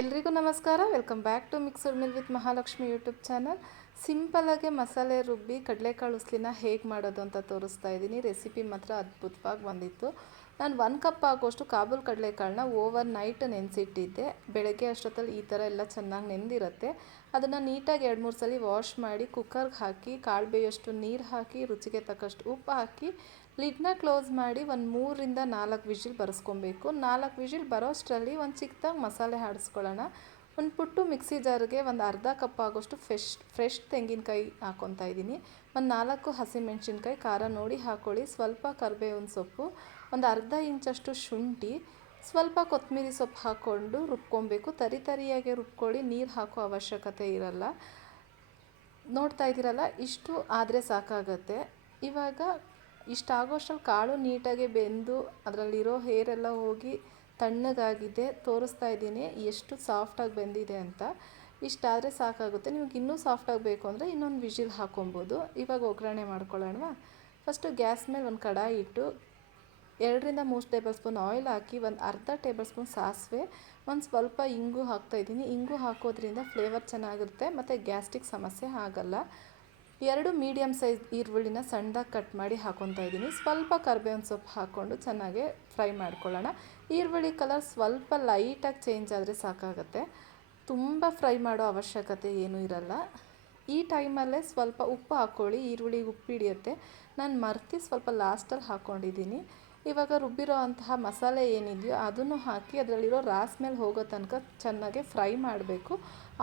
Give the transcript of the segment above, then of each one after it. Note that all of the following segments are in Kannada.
ಎಲ್ರಿಗೂ ನಮಸ್ಕಾರ. Welcome back to mixed meal with Mahalakshmi YouTube channel. ಸಿಂಪಲಾಗಿ ಮಸಾಲೆ ರುಬ್ಬಿ ಕಡಲೆಕಾಳು ಉಸ್ಲಿನ ಹೇಗೆ ಮಾಡೋದು ಅಂತ ತೋರಿಸ್ತಾ ಇದ್ದೀನಿ. ರೆಸಿಪಿ ಮಾತ್ರ ಅದ್ಭುತವಾಗಿ ಬಂದಿತ್ತು. ನಾನು 1 ಕಪ್ ಆಗೋಷ್ಟು ಕಾಬೂಲ್ ಕಡಲೆಕಾಳನ್ನ ಓವರ್ ನೈಟ್ ನೆನೆಸಿಟ್ಟಿದ್ದೆ. ಬೆಳಗ್ಗೆ ಅಷ್ಟೊತ್ತಲ್ಲಿ ಈ ಥರ ಎಲ್ಲ ಚೆನ್ನಾಗಿ ನೆಂದಿರುತ್ತೆ. ಅದನ್ನು ನೀಟಾಗಿ 2-3 ಸಲ ವಾಶ್ ಮಾಡಿ ಕುಕ್ಕರ್ಗೆ ಹಾಕಿ ಕಾಳು ಬೇಯೋಷ್ಟು ನೀರು ಹಾಕಿ ರುಚಿಗೆ ತಕ್ಕಷ್ಟು ಉಪ್ಪು ಹಾಕಿ ಲಿಡ್ನ ಕ್ಲೋಸ್ ಮಾಡಿ ಒಂದು 3ರಿಂದ 4 ವಿಜಿಲ್ ಬರೆಸ್ಕೊಬೇಕು. 4 ವಿಜಿಲ್ ಬರೋಷ್ಟರಲ್ಲಿ ಒಂದು ಚಿಕ್ಕದಾಗಿ ಮಸಾಲೆ ಆಡಿಸ್ಕೊಳ್ಳೋಣ. ಒಂದು ಪುಟ್ಟು ಮಿಕ್ಸಿ ಜಾರ್ಗೆ ಒಂದು ಅರ್ಧ ಕಪ್ ಆಗೋಷ್ಟು ಫ್ರೆಶ್ ತೆಂಗಿನಕಾಯಿ ಹಾಕ್ಕೊತಾ ಇದ್ದೀನಿ. ಒಂದು 4 ಹಸಿಮೆಣ್ಸಿನ್ಕಾಯಿ ಖಾರ ನೋಡಿ ಹಾಕ್ಕೊಳ್ಳಿ. ಸ್ವಲ್ಪ ಕರಿಬೇವಿನ ಸೊಪ್ಪು, ಒಂದು ಅರ್ಧ ಇಂಚಷ್ಟು ಶುಂಠಿ, ಸ್ವಲ್ಪ ಕೊತ್ತಂಬರಿ ಸೊಪ್ಪು ಹಾಕ್ಕೊಂಡು ರುಬ್ಕೊಬೇಕು. ತರಿಯಾಗೆ ರುಬ್ಕೊಳ್ಳಿ, ನೀರು ಹಾಕೋ ಅವಶ್ಯಕತೆ ಇರಲ್ಲ. ನೋಡ್ತಾ ಇದ್ದೀರಲ್ಲ, ಇಷ್ಟು ಆದರೆ ಸಾಕಾಗತ್ತೆ. ಇವಾಗ ಇಷ್ಟಾಗೋಷ್ಟರಲ್ಲಿ ಕಾಳು ನೀಟಾಗಿ ಬೆಂದು ಅದರಲ್ಲಿರೋ ಹೇರೆಲ್ಲ ಹೋಗಿ ತಣ್ಣಗಾಗಿದೆ. ತೋರಿಸ್ತಾ ಇದ್ದೀನಿ ಎಷ್ಟು ಸಾಫ್ಟಾಗಿ ಬೆಂದಿದೆ ಅಂತ. ಇಷ್ಟಾದರೆ ಸಾಕಾಗುತ್ತೆ. ನಿಮ್ಗೆ ಇನ್ನೂ ಸಾಫ್ಟಾಗಿ ಬೇಕು ಅಂದರೆ ಇನ್ನೊಂದು ವಿಜಿಲ್ ಹಾಕ್ಕೊಬೋದು. ಇವಾಗ ಒಗ್ಗರಣೆ ಮಾಡ್ಕೊಳ್ಳೋಣವಾ. ಫಸ್ಟು ಗ್ಯಾಸ್ ಮೇಲೆ ಒಂದು ಕಡಾಯಿ ಇಟ್ಟು 2ರಿಂದ 3 ಟೇಬಲ್ ಸ್ಪೂನ್ ಆಯಿಲ್ ಹಾಕಿ ಒಂದು ಅರ್ಧ ಟೇಬಲ್ ಸ್ಪೂನ್ ಸಾಸಿವೆ, ಒಂದು ಸ್ವಲ್ಪ ಇಂಗು ಹಾಕ್ತಾಯಿದ್ದೀನಿ. ಇಂಗು ಹಾಕೋದ್ರಿಂದ ಫ್ಲೇವರ್ ಚೆನ್ನಾಗಿರುತ್ತೆ ಮತ್ತು ಗ್ಯಾಸ್ಟ್ರಿಕ್ ಸಮಸ್ಯೆ ಆಗಲ್ಲ. 2 ಮೀಡಿಯಮ್ ಸೈಜ್ ಈರುಳ್ಳಿನ ಸಣ್ಣದಾಗಿ ಕಟ್ ಮಾಡಿ ಹಾಕ್ಕೊತಾ ಇದ್ದೀನಿ. ಸ್ವಲ್ಪ ಕರಿಬೇವಿನ ಸೊಪ್ಪು ಹಾಕ್ಕೊಂಡು ಚೆನ್ನಾಗಿ ಫ್ರೈ ಮಾಡ್ಕೊಳ್ಳೋಣ. ಈರುಳ್ಳಿ ಕಲರ್ ಸ್ವಲ್ಪ ಲೈಟಾಗಿ ಚೇಂಜ್ ಆದರೆ ಸಾಕಾಗುತ್ತೆ. ತುಂಬ ಫ್ರೈ ಮಾಡೋ ಅವಶ್ಯಕತೆ ಏನೂ ಇರಲ್ಲ. ಈ ಟೈಮಲ್ಲೇ ಸ್ವಲ್ಪ ಉಪ್ಪು ಹಾಕ್ಕೊಳ್ಳಿ. ಈರುಳ್ಳಿಗೆ ಉಪ್ಪು ಹಿಡಿಯುತ್ತೆ. ನಾನು ಮರ್ತಿ ಸ್ವಲ್ಪ ಲಾಸ್ಟಲ್ಲಿ ಹಾಕ್ಕೊಂಡಿದ್ದೀನಿ. ಇವಾಗ ರುಬ್ಬಿರೋ ಅಂತಹ ಮಸಾಲೆ ಏನಿದೆಯೋ ಅದನ್ನು ಹಾಕಿ ಅದರಲ್ಲಿರೋ ರಾಸ್ ಮೇಲೆ ಹೋಗೋ ತನಕ ಚೆನ್ನಾಗಿ ಫ್ರೈ ಮಾಡಬೇಕು.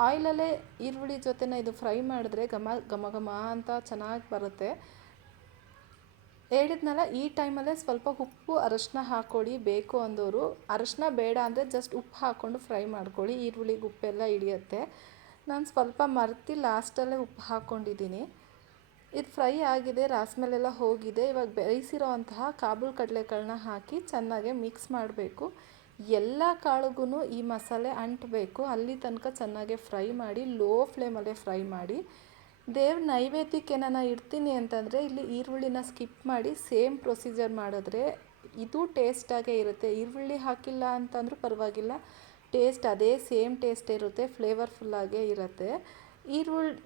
ಆಯಿಲಲ್ಲೇ ಈರುಳ್ಳಿ ಜೊತೆನ ಇದು ಫ್ರೈ ಮಾಡಿದ್ರೆ ಘಮ ಅಂತ ಚೆನ್ನಾಗಿ ಬರುತ್ತೆ. ಹೇಳಿದ್ನಲ್ಲ, ಈ ಟೈಮಲ್ಲೇ ಸ್ವಲ್ಪ ಉಪ್ಪು ಅರಶಿನ ಹಾಕ್ಕೊಳ್ಳಿ. ಬೇಕು ಅಂದವರು. ಅರಶಿನ ಬೇಡ ಅಂದರೆ ಜಸ್ಟ್ ಉಪ್ಪು ಹಾಕ್ಕೊಂಡು ಫ್ರೈ ಮಾಡ್ಕೊಳ್ಳಿ. ಈರುಳ್ಳಿಗೆ ಉಪ್ಪೆಲ್ಲ ಹಿಡಿಯುತ್ತೆ. ನಾನು ಸ್ವಲ್ಪ ಮರ್ತಿ ಲಾಸ್ಟಲ್ಲೇ ಉಪ್ಪು ಹಾಕ್ಕೊಂಡಿದ್ದೀನಿ. ಇದು ಫ್ರೈ ಆಗಿದೆ, ರಾಸ್ ಮೇಲೆಲ್ಲ ಹೋಗಿದೆ. ಇವಾಗ ಬೇಯಿಸಿರೋ ಅಂತಹ ಕಾಬೂಲ್ ಕಡಲೆಕಾಳನ್ನ ಹಾಕಿ ಚೆನ್ನಾಗಿ ಮಿಕ್ಸ್ ಮಾಡಬೇಕು. ಎಲ್ಲ ಕಾಳುಗೂ ಈ ಮಸಾಲೆ ಅಂಟಬೇಕು. ಅಲ್ಲಿ ತನಕ ಚೆನ್ನಾಗಿ ಫ್ರೈ ಮಾಡಿ, ಲೋ ಫ್ಲೇಮಲ್ಲೇ ಫ್ರೈ ಮಾಡಿ. ದೇವ್ರ ನೈವೇದ್ಯಕ್ಕೆ ನಾನು ಇಡ್ತೀನಿ ಅಂತಂದರೆ ಇಲ್ಲಿ ಈರುಳ್ಳಿನ ಸ್ಕಿಪ್ ಮಾಡಿ ಸೇಮ್ ಪ್ರೊಸೀಜರ್ ಮಾಡಿದ್ರೆ ಇದು ಟೇಸ್ಟಾಗೇ ಇರುತ್ತೆ. ಈರುಳ್ಳಿ ಹಾಕಿಲ್ಲ ಅಂತಂದ್ರೂ ಪರವಾಗಿಲ್ಲ, ಟೇಸ್ಟ್ ಅದೇ ಸೇಮ್ ಟೇಸ್ಟ್ ಇರುತ್ತೆ, ಫ್ಲೇವರ್ಫುಲ್ಲಾಗೇ ಇರುತ್ತೆ.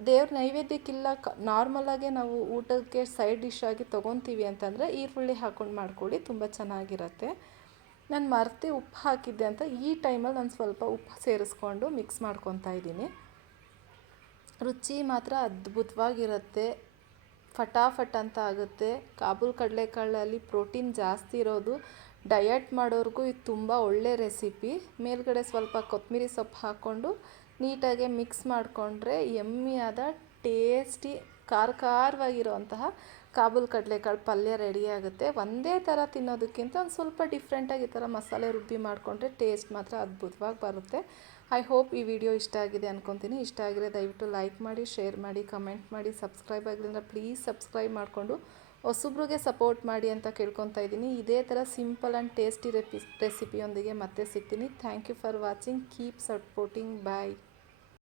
ದೇವ್ರ ನೈವೇದ್ಯಕ್ಕಿಲ್ಲ, ನಾರ್ಮಲಾಗೆ ನಾವು ಊಟಕ್ಕೆ ಸೈಡ್ ಡಿಶ್ ಆಗಿ ತೊಗೊತೀವಿ ಅಂತಂದರೆ ಈರುಳ್ಳಿ ಹಾಕ್ಕೊಂಡು ಮಾಡ್ಕೊಳ್ಳಿ, ತುಂಬ ಚೆನ್ನಾಗಿರುತ್ತೆ. ನಾನು ಮರ್ತಿ ಉಪ್ಪು ಹಾಕಿದ್ದೆ ಅಂತ ಈ ಟೈಮಲ್ಲಿ ನಾನು ಸ್ವಲ್ಪ ಉಪ್ಪು ಸೇರಿಸ್ಕೊಂಡು ಮಿಕ್ಸ್ ಮಾಡ್ಕೊತಾ ಇದ್ದೀನಿ. ರುಚಿ ಮಾತ್ರ ಅದ್ಭುತವಾಗಿರುತ್ತೆ, ಫಟಾಫಟ್ ಅಂತ ಆಗುತ್ತೆ. ಕಾಬೂಲ್ ಕಡಲೆಕಾಳಲ್ಲಿ ಪ್ರೋಟೀನ್ ಜಾಸ್ತಿ ಇರೋದು. ಡಯಟ್ ಮಾಡೋರಿಗೂ ಇದು ತುಂಬ ಒಳ್ಳೆ ರೆಸಿಪಿ. ಮೇಲ್ಗಡೆ ಸ್ವಲ್ಪ ಕೊತ್ತಂಬರಿ ಸೊಪ್ಪು ಹಾಕ್ಕೊಂಡು ನೀಟಾಗಿ ಮಿಕ್ಸ್ ಮಾಡಿಕೊಂಡ್ರೆ ಯಮ್ಮಿಯಾದ ಟೇಸ್ಟಿ ಖಾರವಾಗಿರೋಂತಹ ಕಾಬೂಲ್ ಕಡಲೆಕಾಳು ಪಲ್ಯ ರೆಡಿ ಆಗುತ್ತೆ. ಒಂದೇ ಥರ ತಿನ್ನೋದಕ್ಕಿಂತ ಒಂದು ಸ್ವಲ್ಪ ಡಿಫ್ರೆಂಟಾಗಿ ಈ ಥರ ಮಸಾಲೆ ರುಬ್ಬಿ ಮಾಡಿಕೊಂಡ್ರೆ ಟೇಸ್ಟ್ ಮಾತ್ರ ಅದ್ಭುತವಾಗಿ ಬರುತ್ತೆ. ಐ ಹೋಪ್ ಈ ವಿಡಿಯೋ ಇಷ್ಟ ಆಗಿದೆ ಅಂದ್ಕೊತೀನಿ. ಇಷ್ಟ ಆಗಿದ್ರೆ ದಯವಿಟ್ಟು ಲೈಕ್ ಮಾಡಿ, ಶೇರ್ ಮಾಡಿ, ಕಮೆಂಟ್ ಮಾಡಿ. ಸಬ್ಸ್ಕ್ರೈಬ್ ಆಗಲಿಲ್ಲ ಪ್ಲೀಸ್ ಸಬ್ಸ್ಕ್ರೈಬ್ ಮಾಡಿಕೊಂಡು ಹೊಸಬ್ರಿಗೆ ಸಪೋರ್ಟ್ ಮಾಡಿ ಅಂತ ಕೇಳ್ಕೊತಾ ಇದ್ದೀನಿ. ಇದೇ ಥರ ಸಿಂಪಲ್ ಆ್ಯಂಡ್ ಟೇಸ್ಟಿ ರೆಸಿಪಿಯೊಂದಿಗೆ ಮತ್ತೆ ಸಿಗ್ತೀನಿ. Thank you for watching. Keep supporting. Bye.